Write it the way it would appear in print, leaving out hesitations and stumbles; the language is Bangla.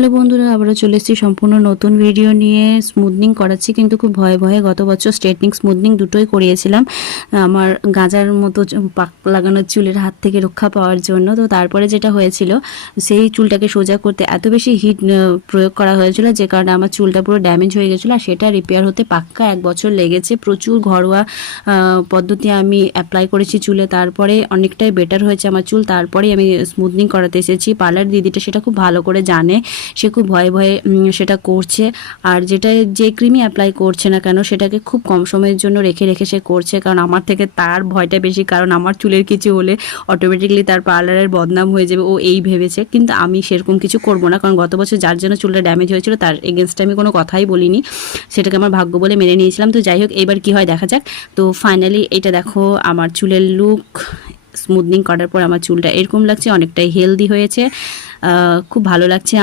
হ্যালো বন্ধুরা, আবারও চলে এসেছি সম্পূর্ণ নতুন ভিডিও নিয়ে। স্মুথনিং করাচ্ছি, কিন্তু খুব ভয়ে ভয়ে। গত বছর স্ট্রেটনিং স্মুথনিং দুটোই করিয়েছিলাম আমার গাঁজার মতো পাক লাগানোর চুলের হাত থেকে রক্ষা পাওয়ার জন্য। তো তারপরে যেটা হয়েছিল, সেই চুলটাকে সোজা করতে এত বেশি হিট প্রয়োগ করা হয়েছিল, যে কারণে আমার চুলটা পুরো ড্যামেজ হয়ে গেছিলো। আর সেটা রিপেয়ার হতে পাক্কা 1 বছর লেগেছে। প্রচুর ঘরোয়া পদ্ধতি আমি অ্যাপ্লাই করেছি চুলে, তারপরে অনেকটাই বেটার হয়েছে আমার চুল। তারপরেই আমি স্মুথনিং করাতে এসেছি। পার্লার দিদিটা সেটা খুব ভালো করে জানে, সে খুব ভয়ে ভয়ে সেটা করছে। আর যে ক্রিমই অ্যাপ্লাই করছে না কেন, সেটাকে খুব কম সময়ের জন্য রেখে রেখে সে করছে, কারণ আমার থেকে তার ভয়টা বেশি। কারণ আমার চুলের কিছু হলে অটোমেটিকলি তার পার্লারের বদনাম হয়ে যাবে, ও এই ভেবেছে। কিন্তু আমি সেরকম কিছু করব না, কারণ গত বছর যার জন্য চুলটা ড্যামেজ হয়েছিল তার এগেনস্টে আমি কোনো কথাই বলিনি, সেটাকে আমার ভাগ্য বলে মেনে নিয়েছিলাম। তো যাই হোক, এবার কি হয় দেখা যাক। তো ফাইনালি এটা দেখো আমার চুলের লুক। স্মুথনিং করার পর আমার চুলটা এরকম লাগছে, অনেকটাই হেলদি হয়েছে, খুব ভালো লাগছে।